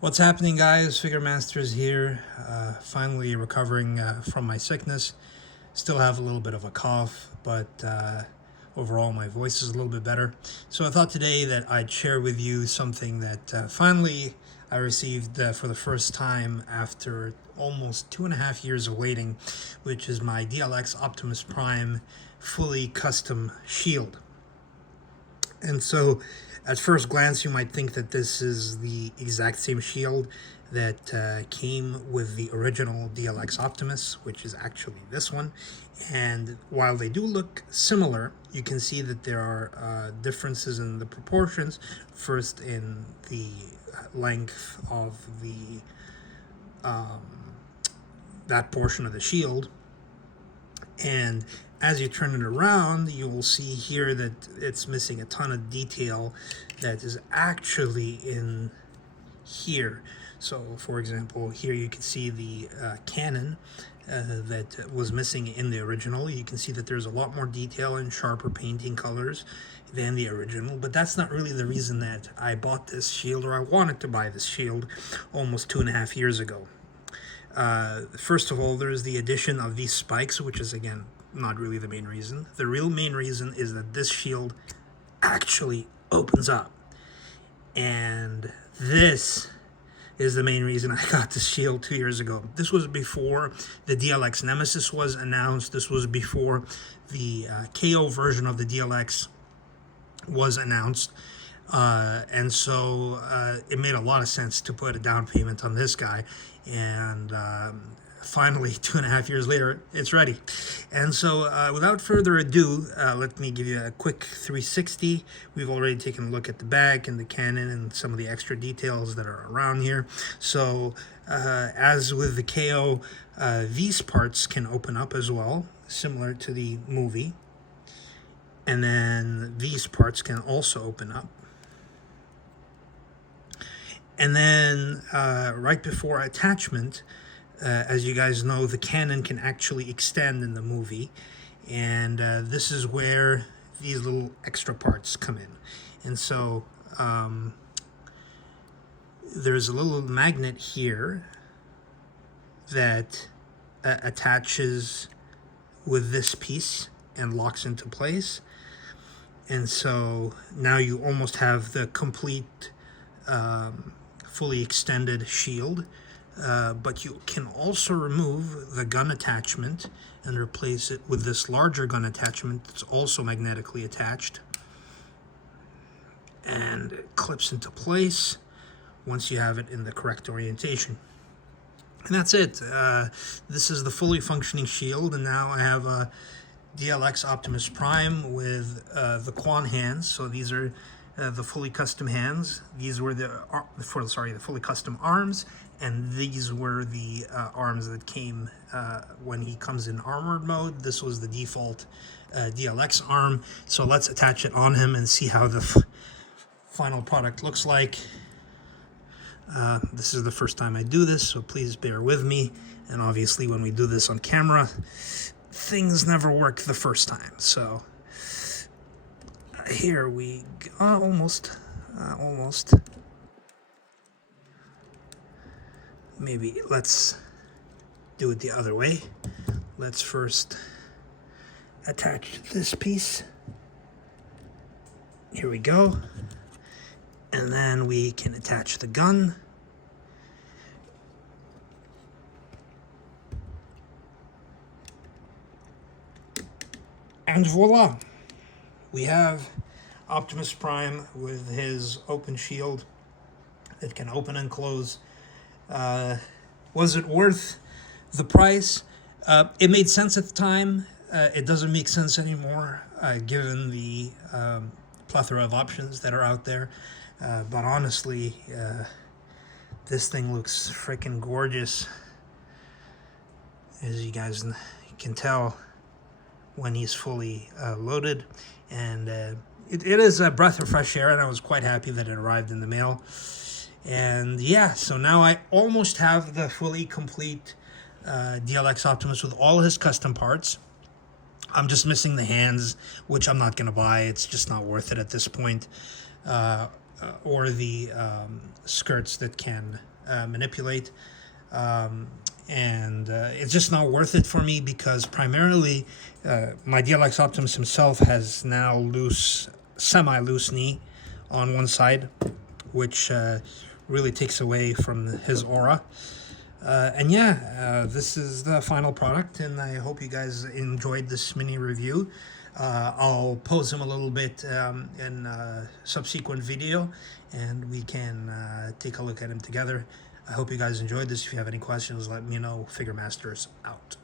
What's happening, guys? Figure Masters here. Finally recovering from my sickness. Still have a little bit of a cough, but overall my voice is a little bit better. So I thought today that I'd share with you something that finally I received for the first time after almost 2.5 years of waiting, which is my DLX Optimus Prime fully custom shield. And so, at first glance, you might think that this is the exact same shield that came with the original DLX Optimus, which is actually this one. And while they do look similar, you can see that there are differences in the proportions. First, in the length of the that portion of the shield, and as you turn it around, you will see here that it's missing a ton of detail that is actually in here. So, for example, here you can see the cannon that was missing in the original. You can see that there's a lot more detail and sharper painting colors than the original, but that's not really the reason that I bought this shield, or I wanted to buy this shield almost 2.5 years ago. First of all, there's the addition of these spikes, which is, again, not really the main reason. The real main reason is that this shield actually opens up. And this is the main reason I got this shield 2 years ago. This was before the DLX Nemesis was announced. This was before the KO version of the DLX was announced. And so it made a lot of sense to put a down payment on this guy. And finally, 2.5 years later, it's ready. And so without further ado, let me give you a quick 360. We've already taken a look at the back and the cannon and some of the extra details that are around here. So as with the KO, these parts can open up as well, similar to the movie. And then these parts can also open up. And then right before attachment, as you guys know, the cannon can actually extend in the movie. And this is where these little extra parts come in. And so there's a little magnet here that attaches with this piece and locks into place. And so now you almost have the complete fully extended shield, but you can also remove the gun attachment and replace it with this larger gun attachment that's also magnetically attached, and it clips into place once you have it in the correct orientation. And that's it. This is the fully functioning shield, and now I have a DLX Optimus Prime with the Quan hands. So these are the fully custom hands. These were the fully custom arms, and these were the arms that came when he comes in armored mode. This was the default DLX arm. So let's attach it on him and see how the final product looks like. This is the first time I do this, so please bear with me. And obviously when we do this on camera, things never work the first time. So here we go. Almost. Maybe let's do it the other way. Let's first attach this piece. Here we go. And then we can attach the gun. And voila! We have Optimus Prime with his open shield that can open and close. Was it worth the price? It made sense at the time. It doesn't make sense anymore, given the plethora of options that are out there. But honestly, this thing looks freaking gorgeous, as you guys can tell when he's fully loaded. And it is a breath of fresh air, and I was quite happy that it arrived in the mail. And yeah, so now I almost have the fully complete DLX Optimus with all his custom parts. I'm just missing the hands, which I'm not going to buy. It's just not worth it at this point. or the skirts that can manipulate. And it's just not worth it for me because primarily my DLX Optimus himself has now semi-loose knee on one side, which really takes away from his aura. And yeah, this is the final product, and I hope you guys enjoyed this mini review. I'll pose him a little bit in a subsequent video, and we can take a look at him together. I hope you guys enjoyed this. If you have any questions, let me know. Figure Masters out.